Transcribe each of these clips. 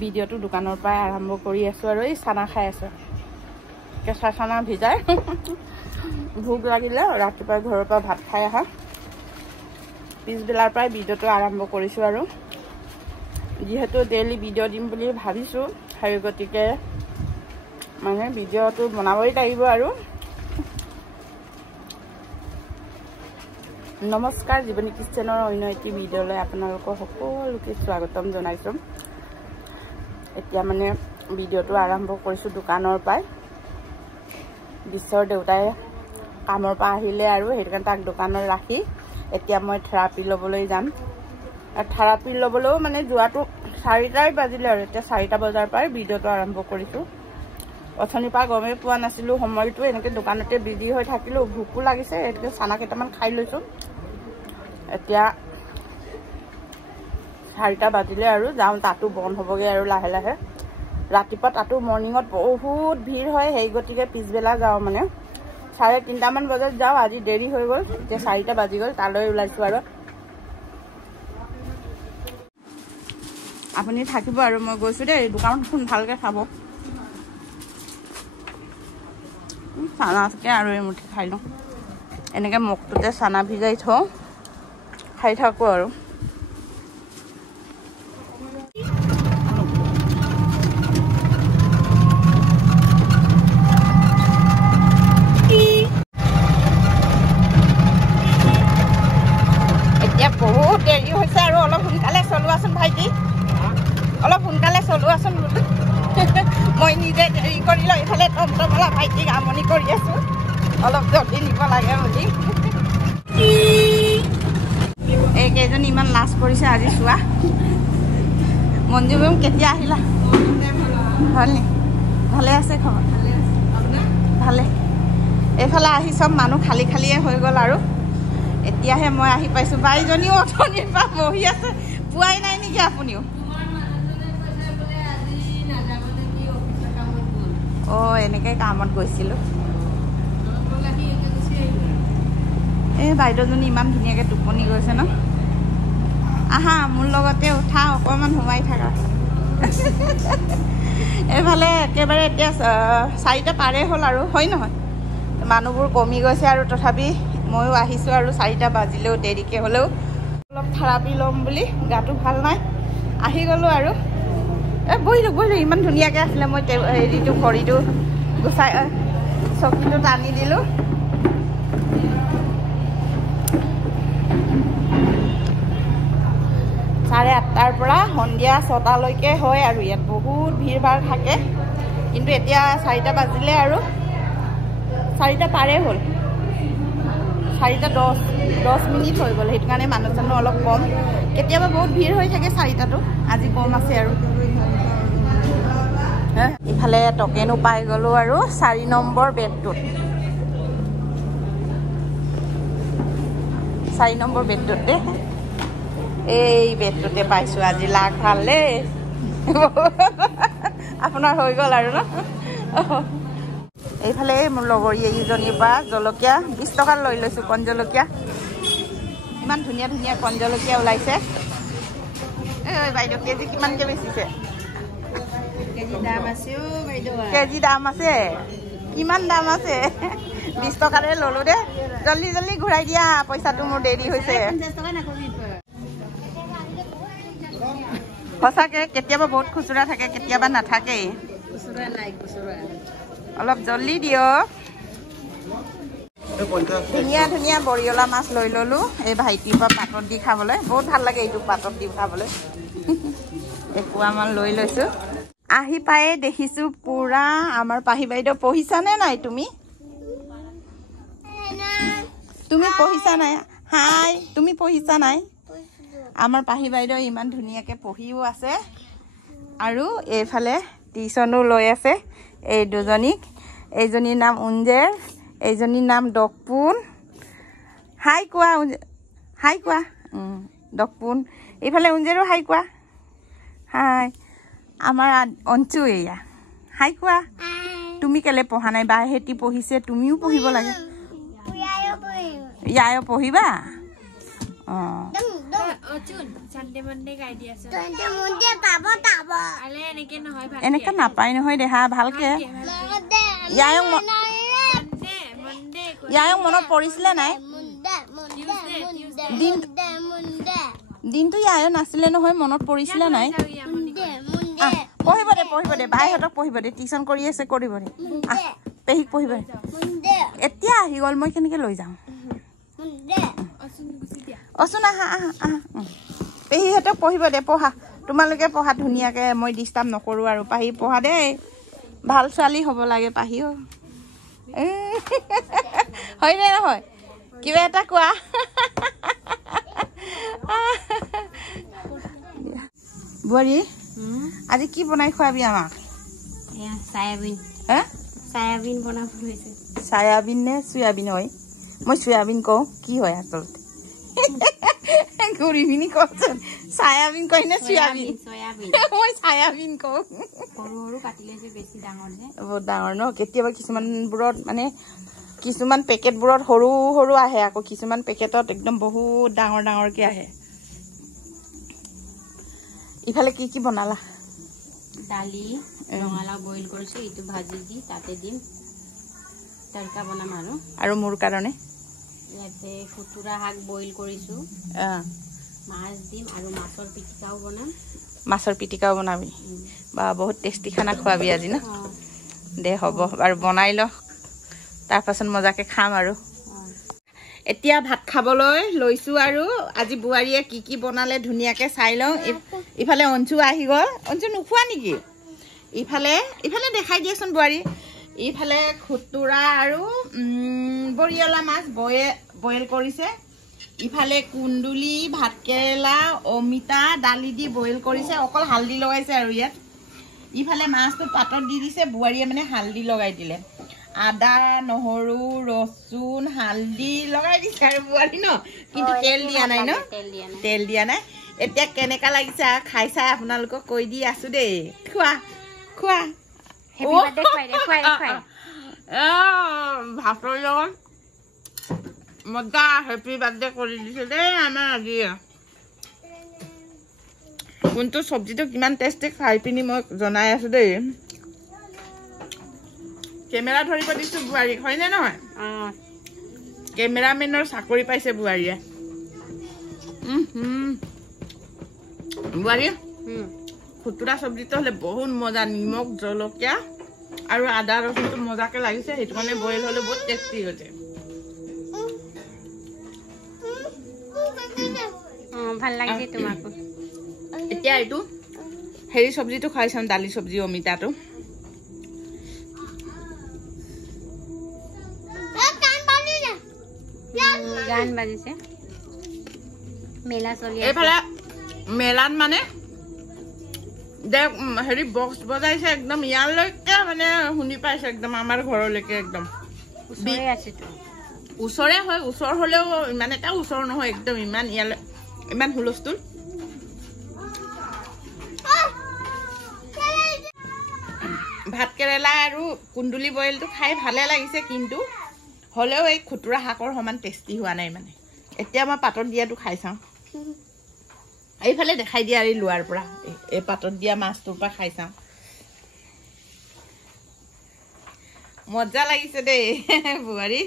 ভিডিঅ'টো দোকানৰ পৰা আৰম্ভ কৰি আছোঁ আৰু এই চানা খাই আছোঁ কেঁচা চানা ভিজাই ভোক লাগিলে ৰাতিপুৱা ঘৰৰ পৰা ভাত খাই আহা পিছবেলাৰ পৰাই ভিডিঅ'টো আৰম্ভ কৰিছোঁ আৰু যিহেতু ডেইলি ভিডিঅ' দিম বুলি ভাবিছোঁ সেই গতিকে মানে ভিডিঅ'টো বনাবই লাগিব আৰু নমস্কাৰ জীৱনী কিচেনৰ অন্য এটি ভিডিঅ'লৈ আপোনালোকক সকলোকে স্বাগতম জনাইছোঁ এতিয়া মানে ভিডিঅ'টো আৰম্ভ কৰিছোঁ দোকানৰ পৰাই বিশ্বৰ দেউতাই কামৰ পৰা আহিলে আৰু সেইকাৰণে তাক দোকানত ৰাখি এতিয়া মই থেৰাপি ল'বলৈ যাম আৰু থেৰাপি ল'বলৈও মানে যোৱাটো 4টাই বাজিলে আৰু এতিয়া 4টা বজাৰ পৰাই ভিডিঅ'টো আৰম্ভ কৰিছোঁ অথনিৰ পৰা গমেই পোৱা নাছিলোঁ সময়টো এনেকৈ দোকানতে বিজি হৈ থাকিলোঁ ভোকো লাগিছে এনেকৈ চানা কেইটামান খাই লৈছোঁ এতিয়া 4টা বাজিলে আৰু যাওঁ তাতো বন্ধ হ'বগৈ আৰু লাহে লাহে ৰাতিপুৱা তাতো মৰ্ণিঙত বহুত ভিৰ হয় সেই গতিকে পিছবেলা যাওঁ মানে 3:30মান বজাত যাওঁ আজি দেৰি হৈ গ'ল এতিয়া 4টা বাজি গ'ল তালৈ ওলাইছোঁ আৰু আপুনি থাকিব আৰু মই গৈছোঁ দেই দোকানখন ভালকৈ খাব চানাকে আৰু এমুঠি খাই লওঁ এনেকৈ মুখটোতে চানা ভিজাই থওঁ খাই থাকোঁ আৰু এতিয়া বহুত দেৰি হৈছে আৰু অলপ সোনকালে চলোৱাচোন ভাইটি অলপ সোনকালে চলোৱাচোন মই নিজে দেৰি কৰি লৈ এইফালে টমটমলা ভাইটিক আমনি কৰি আছোঁ অলপ জলদি নিব লাগে বুলি এইকেইজনী ইমান লাজ কৰিছে আজি চোৱা মঞ্জু মেম কেতিয়া আহিলা ভালনে ভালে আছে খবৰ ভালে এইফালে আহি চব মানুহ খালী খালীয়ে হৈ গ'ল আৰু এতিয়াহে মই আহি পাইছোঁ বাইজনীও অথনিৰ পৰা বহি আছে পোৱাই নাই নেকি আপুনিও অঁ এনেকৈ কামত গৈছিলোঁ এই বাইদেউজনী ইমান ধুনীয়াকৈ টোপনি গৈছে ন আহা মোৰ লগতে উঠা অকণমান সোমাই থাকা এইফালে একেবাৰে এতিয়া 4টা পাৰে হ'ল আৰু হয় নহয় মানুহবোৰ কমি গৈছে আৰু তথাপি ময়ো আহিছোঁ আৰু 4টা বাজিলেও দেৰিকৈ হ'লেও অলপ থেৰাপি ল'ম বুলি গাটো ভাল নাই আহি গ'লোঁ আৰু বহিলোঁ ইমান ধুনীয়াকৈ আছিলে মই হেৰিটো ভৰিটো গুচাই চকীটো টানি দিলোঁ চাৰে 8টাৰ পৰা সন্ধিয়া 6টালৈকে হয় আৰু ইয়াত বহুত ভিৰ ভাৰ থাকে কিন্তু এতিয়া 4টা বাজিলে আৰু 4টা পাৰে হ'ল 4টা 10 মিনিট হৈ গ'ল সেইটো কাৰণে মানুহ চানুহ অলপ কম কেতিয়াবা বহুত ভিৰ হৈ থাকে 4টাতো আজি কম আছে আৰু ইফালে টকেনো পাই গ'লোঁ আৰু 4 নম্বৰ বেডটোত 4 নম্বৰ বেডটোত দেই এই বেডটোতে পাইছোঁ আজি লাগ ভাল দেই আপোনাৰ হৈ গ'ল আৰু ন এইফালে মোৰ লগৰী এইজনীৰ পৰা জলকীয়া 20 টকাত লৈ লৈছোঁ কণ জলকীয়া ইমান ধুনীয়া ধুনীয়া কণ জলকীয়া ওলাইছে এই বাইদেউ কেজি কিমানকৈ বেচিছে কেজি দাম আছে কিমান দাম আছে 20 টকাৰে ল'লোঁ দেই জল্দি জল্দি ঘূৰাই দিয়া পইচাটো মোৰ দেৰি হৈছে সঁচাকৈ কেতিয়াবা বহুত খুচুৰা থাকে কেতিয়াবা নাথাকেই অলপ জল্দি দিয়ক ধুনীয়া ধুনীয়া বৰিয়লা মাছ লৈ ল'লোঁ এই ভাইটিৰ পৰা পাতত দি খাবলৈ বহুত ভাল লাগে এইটো পাতত দি খাবলৈ এপোৱামান লৈ লৈছোঁ আহি পায়ে দেখিছোঁ পুৰা আমাৰ পাহি বাইদেউ পঢ়িছানে নাই তুমি পঢ়িছা নাই হাই তুমি পঢ়িছা নাই আমাৰ পাহি বাইদেউ ইমান ধুনীয়াকৈ পঢ়িও আছে আৰু এইফালে টিউশ্যনো লৈ আছে এই দুজনীক এইজনীৰ নাম উঞ্জেৰ এইজনীৰ নাম ডকপুন হাই কোৱা ডকপুন এইফালে উঞ্জেৰো হাই কোৱা হাই আমাৰ অঞ্চু এয়া হাই কোৱা তুমি কেলে পঢ়া নাই বাহেতি পঢ়িছে তুমিও পঢ়িব লাগে ইয়ায়ো পঢ়িবা অঁ Sunday Monday guide dia. Sunday Monday tabo. Ale এনেকে নাপায় নহয় দেহা ভালকে ইয়ায়ক মনত পৰিছিলে নাই দিনটো ইয়ায়ো নাছিলে নহয় মনত পৰিছিলে নাই পঢ়িব দে বাইহঁতক পঢ়িব দে টিউচন কৰি আছে কৰিব দে পেহীক পঢ়িব এতিয়া আহি গ'ল মই কেনেকে লৈ যাওঁ অচোন আহা পেহীহঁতক পঢ়িব দে পঢ়া তোমালোকে পঢ়া ধুনীয়াকে মই ডিষ্টাৰ্ব নকৰোঁ আৰু পাহি পঢ়া দেই ভাল ছোৱালী হ'ব লাগে পাহিও হয় নে নহয় কিবা এটা কোৱা বোৱাৰী আজি কি বনাই খুৱাবি আমাক চায়াবিন বনাব লৈছে চায়াবিন নে চয়াবিন হয় মই চয়াবিন কওঁ কি হয় আচলতে ঘূৰিবিনি কচোন চায়াবিন কয় নে চয়াবিন মই চায়াবিন কওঁ সৰু কাটিলে যে বেছি ডাঙৰ যে বহুত ডাঙৰ ন কেতিয়াবা কিছুমানবোৰত মানে কিছুমান পেকেটবোৰত সৰু সৰু আহে আকৌ কিছুমান পেকেটত একদম বহুত ডাঙৰ ডাঙৰকে আহে ইফালে কি কি বনালা দালি ৰঙালাও বইল কৰিছো ইটো ভাজি দি তাতে দিম তৰকা বনাম আৰু মোৰ কাৰণে ইয়াতে খুতুৰা শাক বইল কৰিছো মাছ দিম আৰু মাছৰ পিটিকাও বনাবি বা বহুত টেষ্টি খানা খোৱাবি আজি ন দে হ'ব আৰু বনাই ল তাৰপাছত মজাকে খাম আৰু এতিয়া ভাত খাবলৈ লৈছো আৰু আজি বোৱাৰীয়ে কি কি বনালে ধুনীয়াকে চাই লওঁ ইফালে অঞ্চু আহি গ'ল অঞ্চু নোখোৱা নেকি ইফালে দেখাই দিয়াচোন বোৱাৰী ইফালে খুতুৰা আৰু বৰিয়লা মাছ বইল কৰিছে ইফালে কুন্দুলি ভাতকেৰেলা অমিতা দালি দি বইল কৰিছে অকল হালধি লগাইছে আৰু ইয়াত ইফালে মাছটো পাতত দি দিছে বোৱাৰীয়ে মানে হালধি লগাই দিলে আদা নহৰু ৰচুন হালধি লগাই দিছে আৰু বোৱাৰী ন কিন্তু তেল দিয়া নাই ন তেল দিয়া নাই এতিয়া কেনেকা লাগিছে খাই চাই আপোনালোকক কৈ দি আছো দেই খোৱা ভাতৰ লগত মজা হেপী বাৰ্থডে কৰি দিছে দেই আমাৰ আজি কোনটো চব্জিটো কিমান টেষ্টি খাই পিনি মই জনাই আছো দেই কেমেৰা ধৰিব দিছো বোৱাৰীক হয়নে নহয় কেমেৰামেনৰ চাকৰি পাইছে বোৱাৰীয়ে বোৱাৰী খুতুৰা চব্জিটো হলে বহুত মজা নিমখ জলকীয়া আৰু আদা ৰচুনটো মজাকে লাগিছে সেইটো কাৰণে বইল হলে বহুত টেষ্টি হৈছে ভাল লাগিছে তোমাক এতিয়া এইটো হেৰি চব্জিটো খাই চাম দালি চব্জি অমিতাটো গান বাজিছে মেলা চলি আছে এইফালে মেলাত মানে হেৰি বক্স বজাইছে একদম ইয়ালৈকে মানে শুনি পাইছে একদম আমাৰ ঘৰলৈকে একদম ওচৰে হয় ওচৰ হলেও ইমান এটা ওচৰ নহয় একদম ইমান ইয়ালৈ ইমান হুলস্থুল ভাত কেৰেলা আৰু কুন্দুলি বইলটো খাই ভালে লাগিছে কিন্তু হলেও এই খুতুৰা শাকৰ সমান টেষ্টি হোৱা নাই মানে এতিয়া মই পাতত দিয়াটো খাই চাওঁ এইফালে দেখাই দিয়া এই লোৱাৰ পৰা এই পাতত দিয়া মাছটোৰ পৰা খাই চাওঁ মজা লাগিছে দেই বোৱাৰী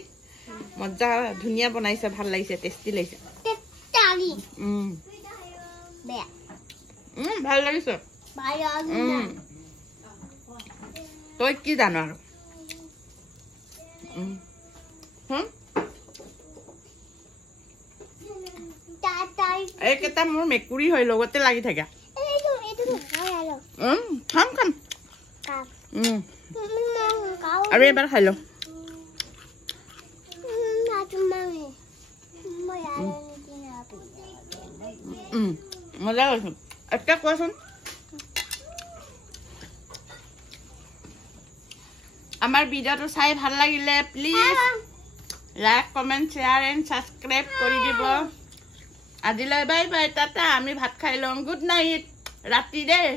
মজা ধুনীয়া বনাইছে ভাল লাগিছে টেষ্টি লাগিছে ভাল লাগিছে তই কি জানো আৰু এইকেইটা মোৰ মেকুৰী হয় লগতে লাগি থাকে খাম আৰু এবাৰ খাই লওঁ মজা কৈছো এতিয়া কোৱাচোন আমাৰ ভিডিঅ'টো চাই ভাল লাগিলে please like comment share and subscribe কৰি দিব আজিলৈ বাই বাই টাটা আমি ভাত খাই লওঁ গুড নাইট ৰাতি দেই